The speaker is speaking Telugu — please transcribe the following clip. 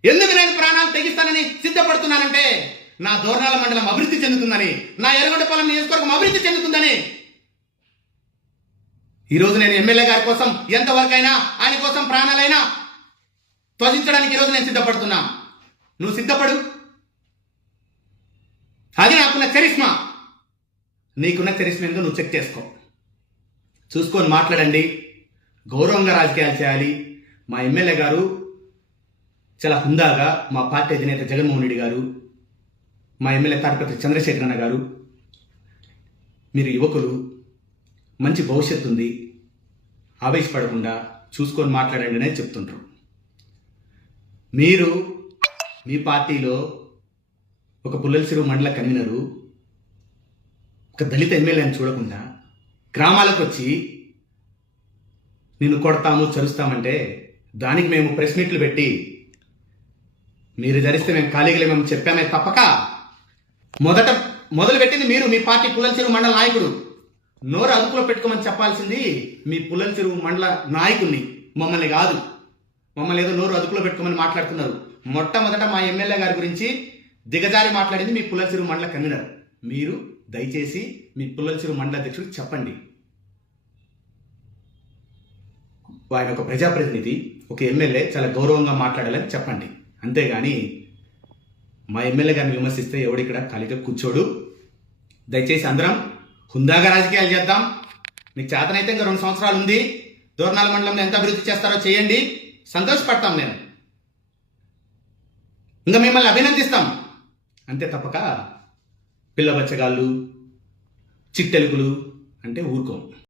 ఎందుకు నేను ప్రాణాలు తెగిస్తానని సిద్ధపడుతున్నానంటే నా దోర్నాల మండలం అభివృద్ధి చెందుతుందని, నా ఎర్రగొండపాలెం నియోజకవర్గం అభివృద్ధి చెందుతుందని. ఈరోజు నేను ఎమ్మెల్యే గారి కోసం ఎంతవరకైనా, ఆయన కోసం ప్రాణాలైనా త్వజించడానికి ఈరోజు నేను సిద్ధపడుతున్నా. నువ్వు సిద్ధపడు. అది నాకున్న చరిష్మా. నీకున్న చరిష్మా ఏందో నువ్వు చెక్ చేసుకో, చూసుకొని మాట్లాడండి. గౌరవంగా రాజకీయాలు చేయాలి. మా ఎమ్మెల్యే గారు చాలా హుందాగా, మా పార్టీ అధినేత జగన్మోహన్ రెడ్డి గారు, మా ఎమ్మెల్యే తాడిపత్రి చంద్రశేఖర్ అన్న గారు, మీరు యువకులు, మంచి భవిష్యత్తు ఉంది, ఆవేశపడకుండా చూసుకొని మాట్లాడండి అనేది చెప్తుంటారు. మీరు మీ పార్టీలో ఒక పుల్లల చెరువు మండల కన్వీనరు, ఒక దళిత ఎమ్మెల్యేని చూడకుండా గ్రామాలకు వచ్చి నిన్ను కొడతాము, చరుస్తామంటే దానికి మేము ప్రెస్ మీట్లు పెట్టి మీరు ధరిస్తే మేము ఖాళీగా మేము చెప్పామే తప్పక. మొదలు పెట్టింది మీరు, మీ పార్టీ పుల్లల చెరువు మండల నాయకుడు. నోరు అదుపులో పెట్టుకోమని చెప్పాల్సింది మీ పుల్లల చెరువు మండల నాయకుడిని, మమ్మల్ని కాదు. మమ్మల్ని ఏదో నోరు అదుపులో పెట్టుకోమని మాట్లాడుతున్నారు. మొట్టమొదట మా ఎమ్మెల్యే గారి గురించి దిగజారి మాట్లాడింది మీ పుల్లల చెరువు మండల కన్వీనర్. మీరు దయచేసి మీ పుల్లల చెరువు మండల అధ్యక్షుడికి చెప్పండి. ఆయన ఒక ప్రజాప్రతినిధి, ఒక ఎమ్మెల్యే, చాలా గౌరవంగా మాట్లాడాలని చెప్పండి. అంతేగాని మా ఎమ్మెల్యే గారిని విమర్శిస్తే ఎవడిక్కడ ఖాళీగా కూర్చోడు. దయచేసి అందరం హుందాగా రాజకీయాలు చేద్దాం. మీకు చేతనైతే ఇంకా 2 సంవత్సరాలు ఉంది. దోర్నాల మండలంలో ఎంత అభివృద్ధి చేస్తారో చేయండి, సంతోషపడతాం. మేము ఇంకా మిమ్మల్ని అభినందిస్తాం. అంతే తప్పక పిల్ల బచ్చగాళ్ళు, చిట్టెలుకులు అంటే ఊరుకోం.